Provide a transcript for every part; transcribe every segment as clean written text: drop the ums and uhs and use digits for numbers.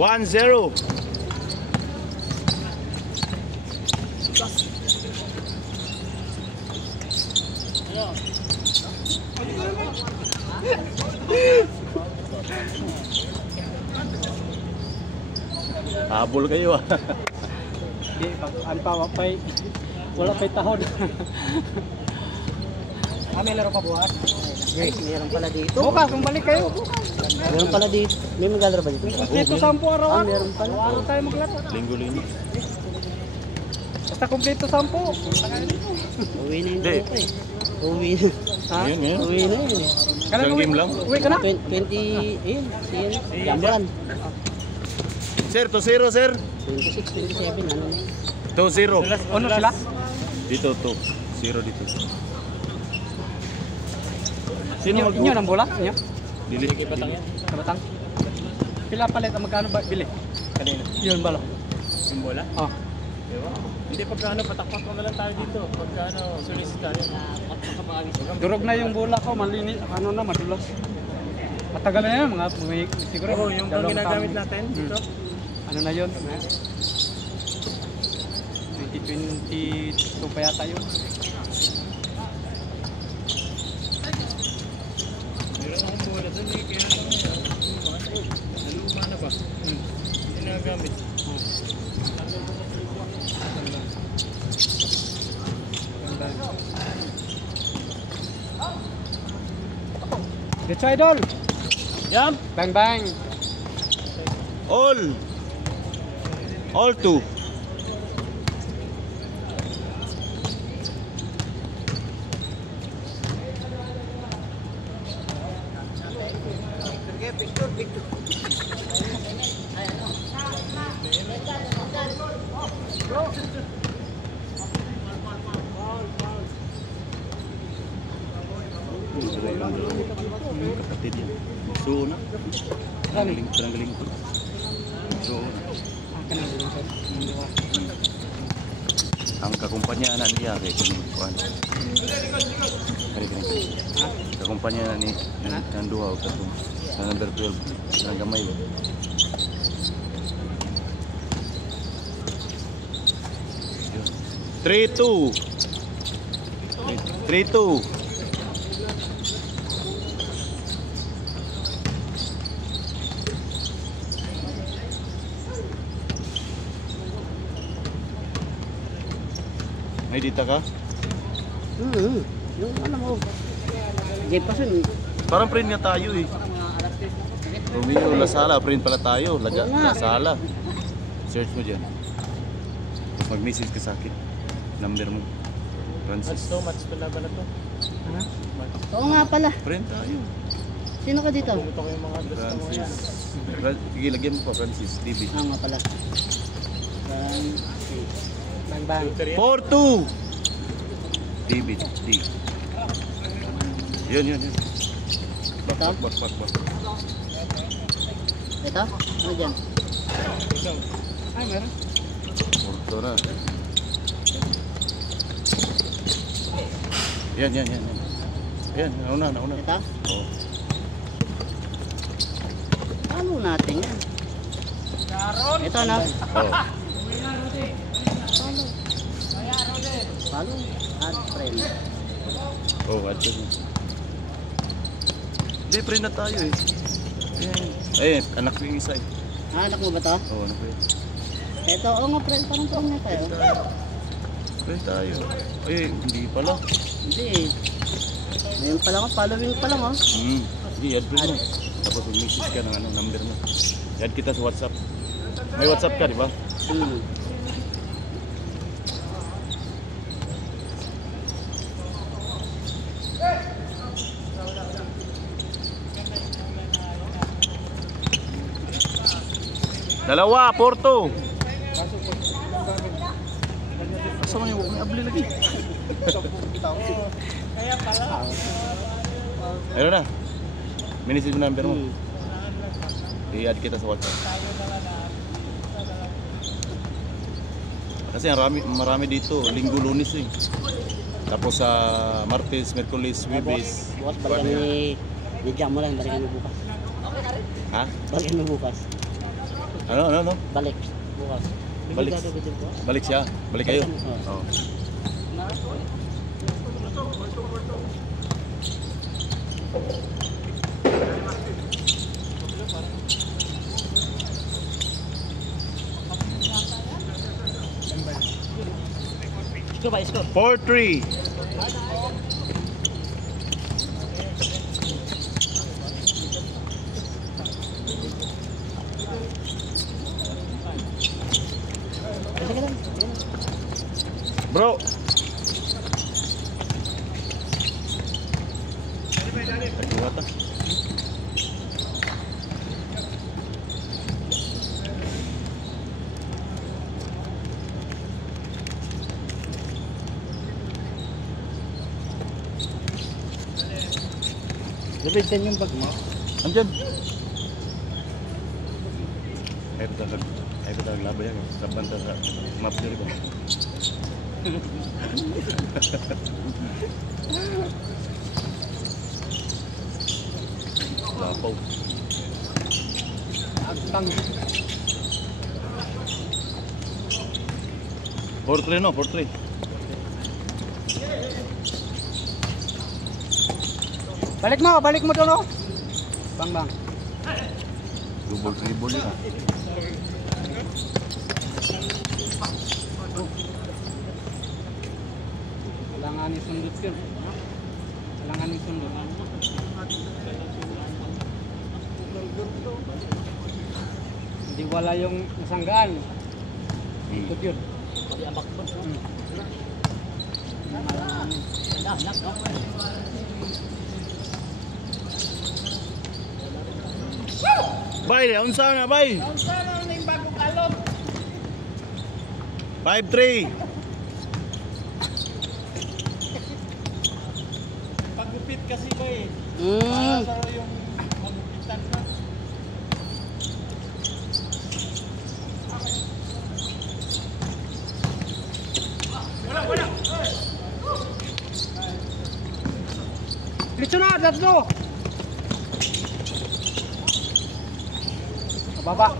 1-0. Habol kayo ah. Di, ang tawa pa'y wala pa'y tahon. May laro pa buhat? Ay, meron pala dito. Bukas, kung balik kayo. Meron pala dito. May maglalaro ba dito? Dito 10 arawan. Meron pala. Arawan tayo maglaro. Linggo-linggo. Basta kumpleto 10. Uwi na yun Hindi. dito eh. Uwi na. Ha? Ngayon, ngayon. Uwi na yun eh. Isang game lang. Uwi ka na? 20, ayun, siyan. Jamran. Sir, 2-0 sir. 26, 27, ano na yun. 2-0. Ano sila? Dito, 2-0 dito. Sino Inyo, mag- inyo ng bola? Inyo? Dili. Kabatang? Pila palit ang magkano ba? Bili? Kanina. Yun bala. Yung bola? Oh. Diba? Hindi, pagkano, patakpak mo na lang tayo dito. Pagkano, sulisit tayo. Durog na yung bola ko, malini, ano na, madulas. Matagal na yun, mga siguro. Oo, yung pang dalawang ginagamit taon. natin dito. Ano na yun? 2022 pa yata yun. Meron akong bola doon eh, kaya naluma na ba? Hindi nagagamit. Let's idol! Jump! Bang bang! All 2. Kapatid yan. So na. Galing ko. So ang kakumpanya na niya kay kuan. Kani. Kakumpanya na ni ang duha o katong sa number 12 na gamay ba. Three two. May dita ka? Yung ano mo. Jefferson. Parang print nga tayo eh. Romeo Lasala, print pala tayo. Oo nga. Lasala. Search mo dyan. Tapos mag-message ka sa akin. Number mo. Francis. Match pala ba na to? Oo nga pala. Print tayo. Sino ka dito? Pumunta ko yung mga gusto mo yan. Francis. Sige, lagyan mo pa Francis TV. Oo nga pala. Bang bang. 4-2. David D. Yun. Bak. Ito? Ano dyan? Ay, meron. Porto na. Yan. Yan, nauna. Ito? Oo. Ano natin yan? Ito na. Oo. Follow. Add friend. Oo, at yun. Hindi, print na tayo eh. Ayan. Anak ko yung isa eh. Ah, anak mo ba to? Oo, anak ko yun. Ito, oo nga friend. Parang friend na tayo. Print tayo. Ay, hindi pala. Hindi eh. Ngayon pa lang, following pa lang oh. Sige, add print mo. Tapos mag-message ka ng number mo. I-add kita sa WhatsApp. May WhatsApp ka, di ba? Dalawa, Porto. Asa man yung may abli lagi? Kaya pala. Ayun na. Message mo number mo. I-add kita sa WhatsApp. Kasi marami dito, Linggo, Lunes eh. Tapos sa Martes, Merkulis, Webes. Bukas balikan ni Jam mo lang, balikan mo bukas. Ha? Balikan mo bukas. Ano? Balik. Bukas. Balik. Bigado ko din po. Balik siya. Balik kayo. Oo. Oh. Isko ba, isko? 4-3. Sige lang. Bro. Nagbuhat ah. Lubitin yung bag mo. Andyan. Ay ko talagang labay yan. Sa banda sa map nyo rin. Lapaw. Agtang. 4-3 no, 4-3. Balik mo doon, oh. Bang. Double yun ah. Kailangan isundot yun. Kailangan isundot. Hindi wala yung nasanggaan. Ikot yun. Pwede abak po. Bay, unsa na bay? Unsa na ning bagong alog? 5-3. Pagupit kasi ba eh. Mm. Para yung magupitan na. Litso na, tatlo. Baba.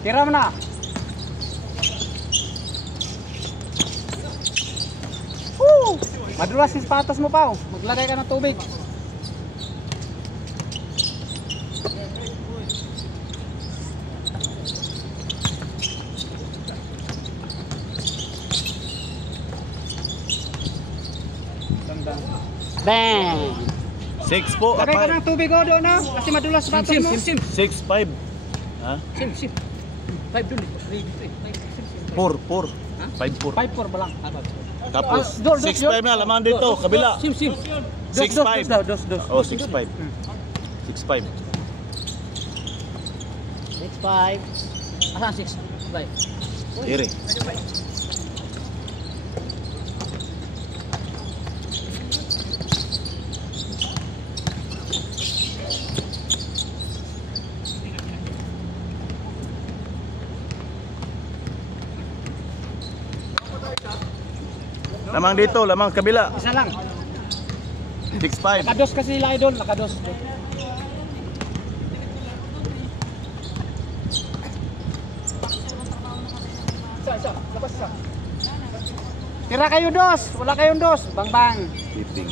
Tira mo na. Woo! Madulas yung sapatos mo pa. Maglagay ka ng tubig. Bang! 6 po. Lagay ka ng tubig o doon na. Kasi madulas yung sapatos mo. 6-5. Ha? Sim. 5 dun. 4. 5-4. 5-4 ba lang? Tapos Dos, 6-5 na laman dito, kabila. Sim. 6-5. Dos. Oh, 6-5. 6-5. 6-5. Asan 6? Bye. Ire. Lamang dito, lamang kabila. Isa lang. 6-5. Nakados kasi sila idol. Nakados. Isa. Labas isa. Tira kayo dos. Wala kayong dos. Bang. Keeping.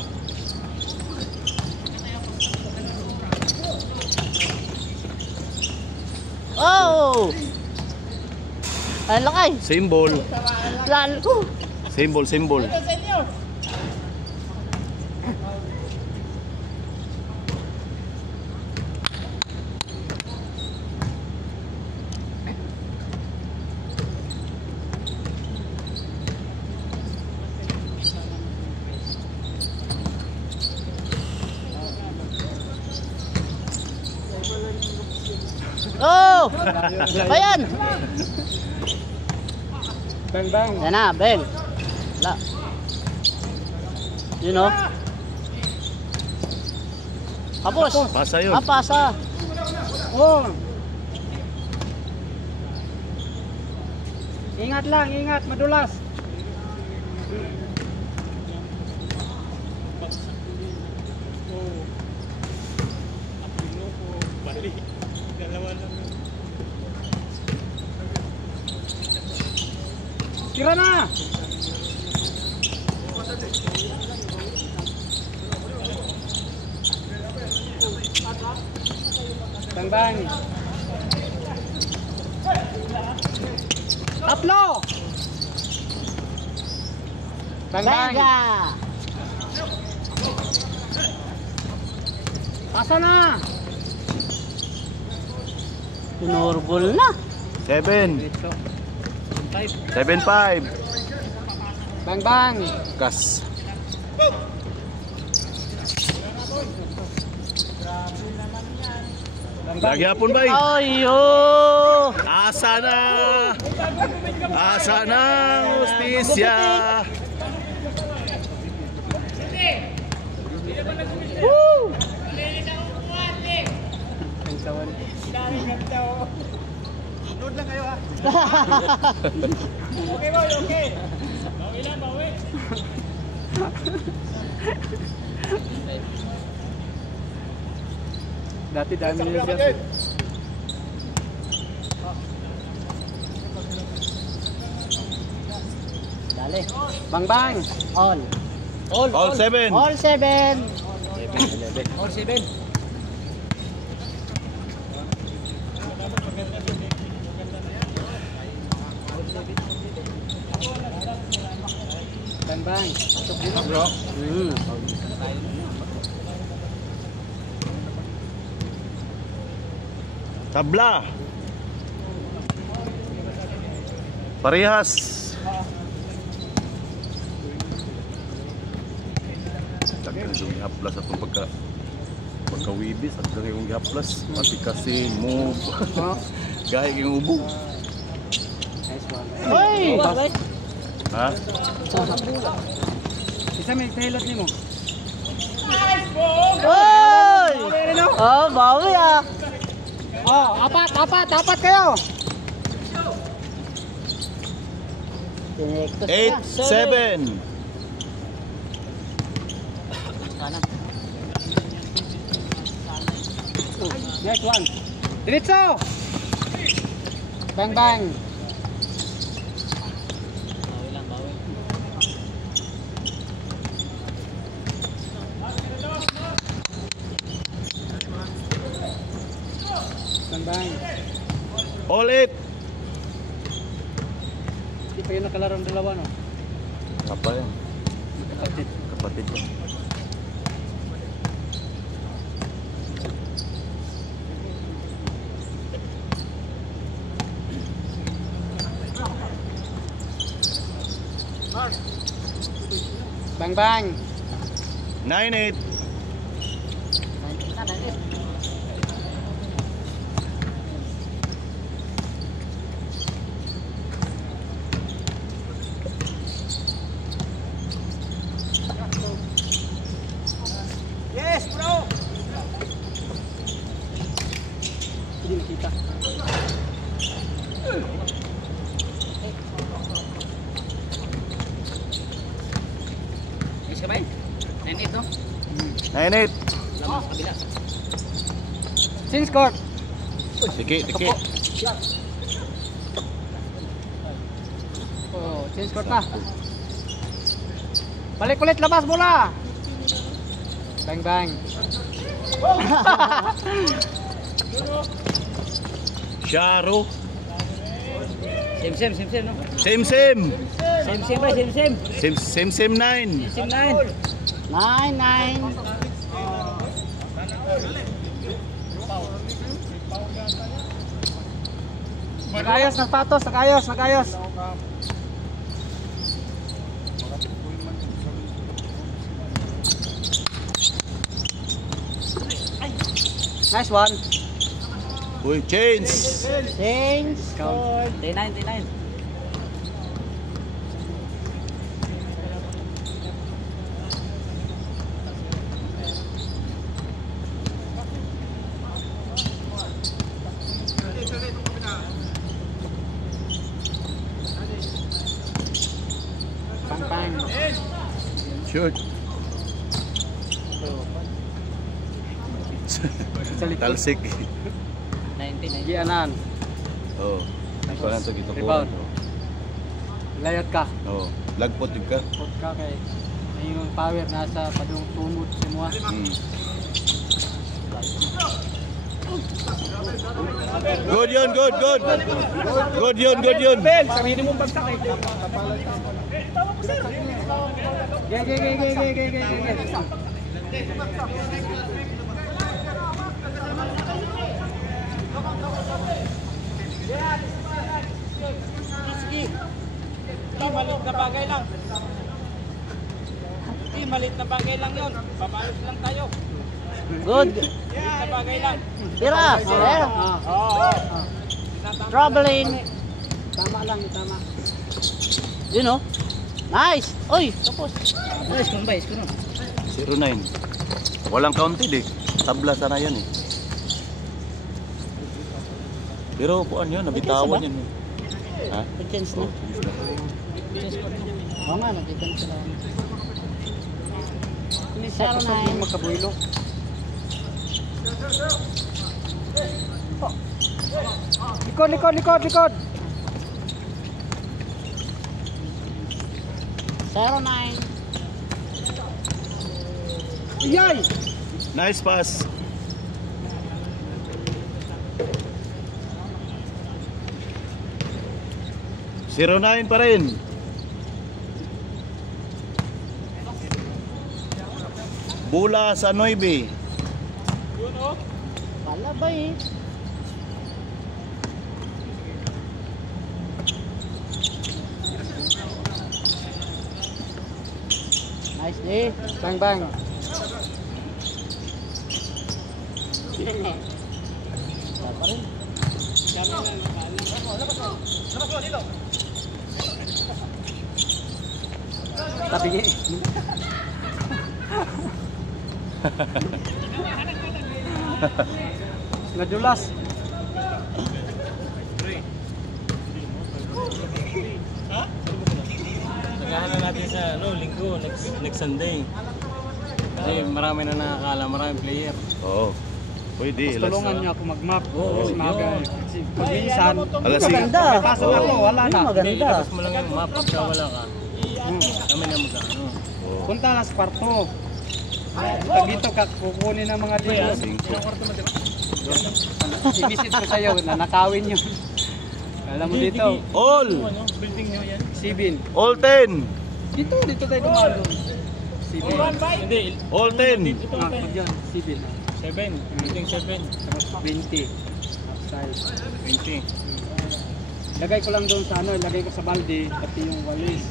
Oh! Ay, lakay. Symbol. Lalo. Symbol. Oh! Ayan! Bang. Yan na, bang. Wala. You know? Kapos. Pasa yun. Pasa. Oh. Ingat lang, madulas. Tira na! Bang bang! Tatlo! Bang bang! Venga! Pasa na! Pinorbol na. 7. 7-5. Bang bang! Gas. Bang bang! Lagi hapon bay. Ayo! Asa na. Asa na hostisya. Woo! Ang sawan. Okay boy, okay. Bawi lang, bawi. Dati dami nila siya. Dali. Bang bang! All. All 7. All 7. All 7. Bang bang! Pasok dito bro. Tabla. Parehas. Takkan yung gihaplas atong pagkawibis at kaya yung gihaplas pati kasi move. Gaya yung ubog. Nice one. Hoy! Ha? Isa may hilot nimo. Hoy! Oh, bawi ah. Oh, apat kayo. 8-7. Next one. Diretso. Bang bang. Bang bang. All 8. Hindi pa yun nakalaro ang dalawa no. Apa yan? Kapatid. Kapatid ko. Bang bang. 9-8. Yes, bro. Hindi nakita. Is ka ba? 9-8 no? 9-8. Lamang sa kabila. Since court. Tiki. Oh, change court na. Balik ulit, labas bola. Bang bang. Sharo. Same no? Same. Same ba? Same 9. Same 9. 9. Nagayos, nagayos. Nice one. Uy, change. Change. Count. Day 9. Bang bang. Shoot. Sa likod. Talsik. 19. Gianan. Oh. Ikaw lang ito gito. Rebound. layot ka. Oh, lagpot yung ka. Put ka kay yung power nasa padung tumod sa mga. Good yun, good, good. Good yun, good yun. Sabihin mo bagsak eh. Ge. Maliit na bagay lang. Maliit na bagay lang yun. Papalos lang tayo. Good. Maliit na bagay lang. Tira. There. Oo. Traveling. Tama lang, tama. You know. Nice. Oy, tapos. Nice kung ba, isko 09. Walang counted eh. Tabla sana yan eh. Pero kuan yun, nabitawan yun eh. Ha? Chance na. Oo nga, nakita na sila. Tapos yung magkabuilo. Likod. 09. Iyay! Nice pass. Zero 9 pa rin. Bola sa 9. Palabay. Nice day. Bang. Pa rin. Tabingi. Nadulas. Nagahan na natin sa linggo, next Sunday. Kasi marami na nakakala, maraming player. Oo. Pwede. Tulungan niya ako mag-map. Oo, Mas maaga. yun. Kasi pag-iisan. Alas Maganda. May pasok ako, wala na. Maganda. Ilabas mo lang yung map, pagka wala ka. Kami na mag-ano. Punta na sa kwarto. Pag dito ka, kukunin ng mga dito. Ibisit ko sa'yo, nanakawin yun. Alam mo dito, All. Ano, building nyo yan? Sibin. All 10. Dito tayo dumaan. Sibin. Hindi, All 10. Ah, pag yan, Sibin. 7. Building 7. Tapos 20. Outside. 20. Lagay ko lang doon sa ano, lagay ko sa balde, pati yung walis.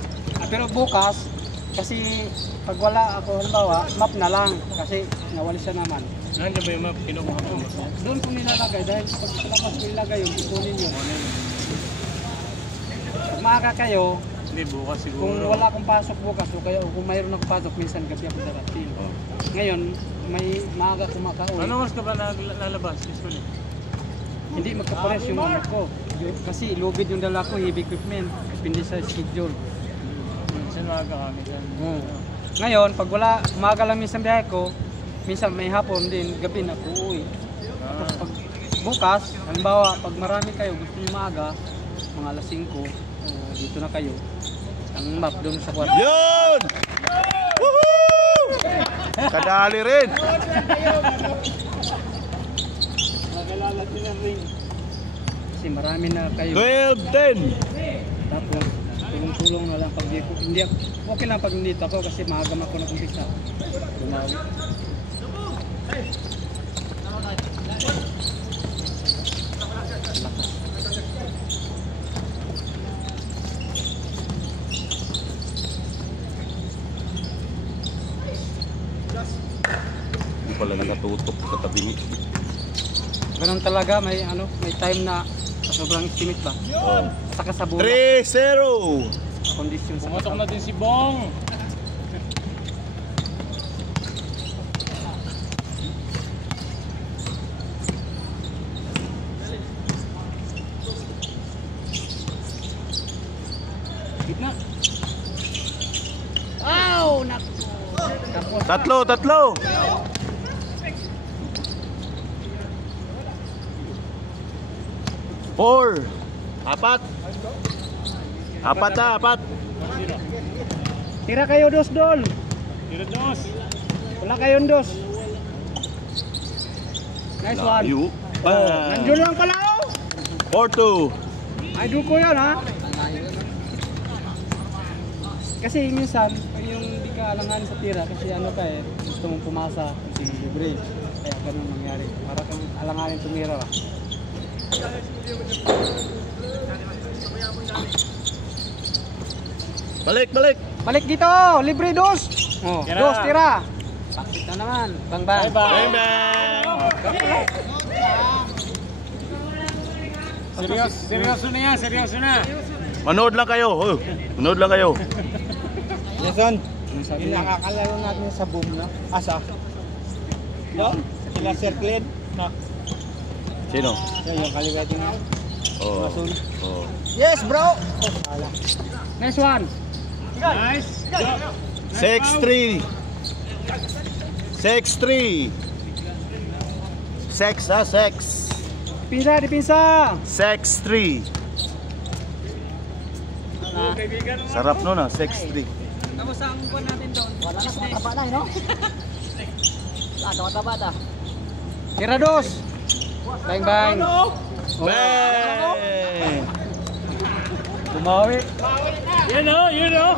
Pero bukas, kasi pag wala ako, halimbawa, map na lang. Kasi nawalis siya naman. Nandiyan ba yung map? Kinukuha ko mo. Doon ko nilalagay dahil pag sa labas ko nilagay yun, kukunin yun. Pag maaga kayo, Hindi, bukas siguro. kung wala akong pasok bukas o kaya o kung mayroon akong pasok, minsan gabi ako darating. Ngayon, may maaga kumakauwi. Ano mas ka ba lalabas? Usually? Hindi magkapares yung ano ko. Kasi lubid yung dala ko, heavy equipment. Depende sa schedule. Minsan maaga kami dyan. Ngayon, pag wala, umaga lang minsan biyahe ko, minsan may hapon din, gabi na po uuwi. Tapos pag bukas, halimbawa, pag marami kayo, gusto nyo maaga, mga alas 5, dito na kayo. Ang map doon sa kwarto. Yun! Woohoo! Kadali rin. Magalalat nila rin. Kasi marami na kayo. 12-10. Tapos, tulong-tulong na lang pag hindi ako, okay lang pag nandito ako kasi maagam ako nag-umpisa. Dumawi. Hindi pala nakatutok sa tabi. Ganun talaga, may ano, may time na sobrang estimate ba? Oh. Saka sa buwan, 3-0. kondisyon sa Pumatok na din si Bong. gitna. Wow, naku. Tapos, Tatlo. 4. 4. Apat na, apat. Tira kayo dos doon. Tira dos. Wala kayong dos. Nice one. Layo. Nandiyon lang pala oh. 4-2. Idol ko yan ha. Kasi minsan, yung di ka alangan sa tira kasi ano ka eh, gusto mong pumasa kasi libre. Kaya ganun nangyari. Para kang alanganin tumira. Balik, balik. Balik dito, libre dos. Oh, Tira. dos tira. Bakit na naman, bang bang. Bang, bang. Seryoso na yan, seryoso na. Manood lang kayo. Oh, manood lang kayo. Jason, Sabi niya, nakakalaro natin sa boom na. Asa? No? Sila Sir Glenn? No? Sino? So, yung kaliweting na. Oh. Oh. Yes, bro! nice one. Nice. 6-3. 6-3. Sex ha, sex. Dipinsa, dipinsa. 6-3. Sarap nun ah, 6-3. Tapos ang buwan natin doon. Wala na, tumataba na, no? Wala, tumataba na. Tira dos. Bang bang. Bang! Tumawi. Yun o.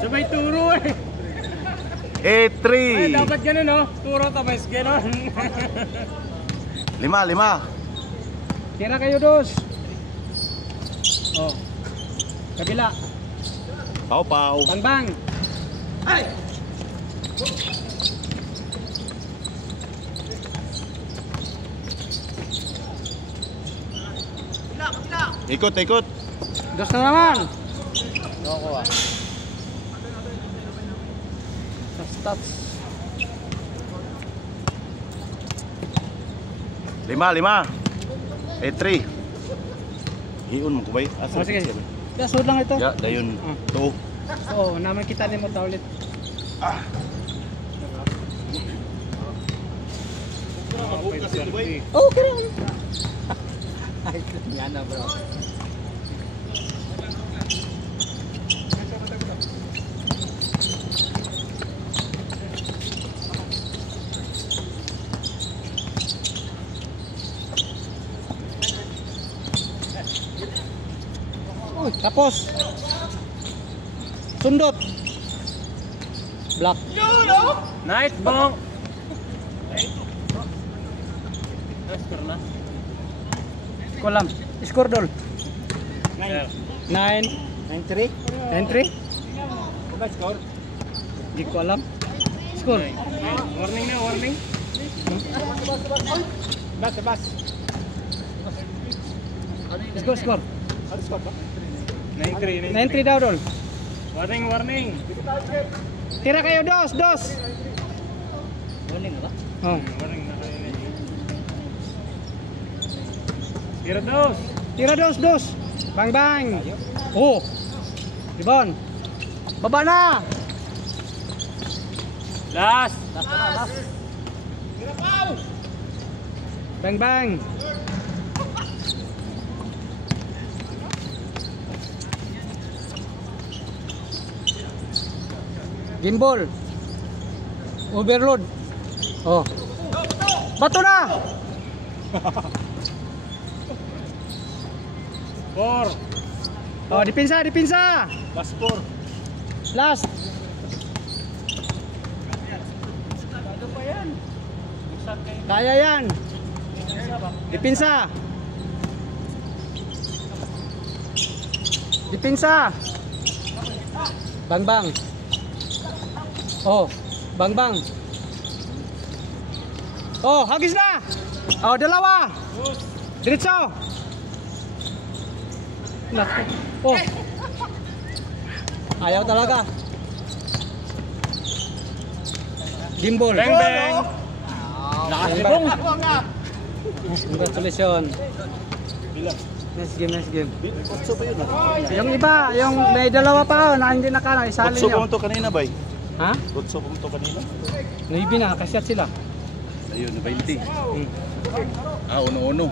Sabay turo eh. 8-3. Dapat ganun o. Turo tapos ganun. 5. Tira kayo dos. Oh. Kabila. Pau-pau. Bang bang. Ay. Ikot, ikot. Dos na naman. Loko ah. Sa stats. 5. 8-3. Hiun mo ko ba? Oh, sige. Dasod lang ito. Ya, dayon. 2. Oo, naman kita din mo ta ulit. Oh, okay lang. Yan na, bro. Uy, tapos. Sundot. Block. Nice bong. Score na. Kolam. Score dol. 9. 9. 9-3? 9-3. Ano score? Di ko alam. Score. Warning na, warning. Bas, bas. Score, score. Ano score ba? 9-3. 9-3 daw dol. Warning, warning. Tira kayo dos, dos. Warning ba? Oh. Warning na kayo na. Tira dos. Tira dos, dos. Bang bang. Oh. Ibon. Baba na. Last. Bang bang. Gimbal. Overload. Oh. Bato na. 4. Oh, dipinsa, dipinsa. Last 4. Last. Kaya yan. Dipinsa. Dipinsa. Bang bang. Oh, bang bang. Oh, hagis na. Oh, dalawa. Diretso. Naku. Oh. Ayaw talaga. Gimbal. Bang bang. Lakas ni Bong. Congratulations. Nice game, nice game. Kutso pa yun ah. Yung iba, yung may dalawa pa, na hindi nakano, isali Kutso pa niyo. mo to kanina ba? Ha? Kutso pa mo to kanina? Naibi na, kasyat sila. Ayun, 20. Ah, uno-uno.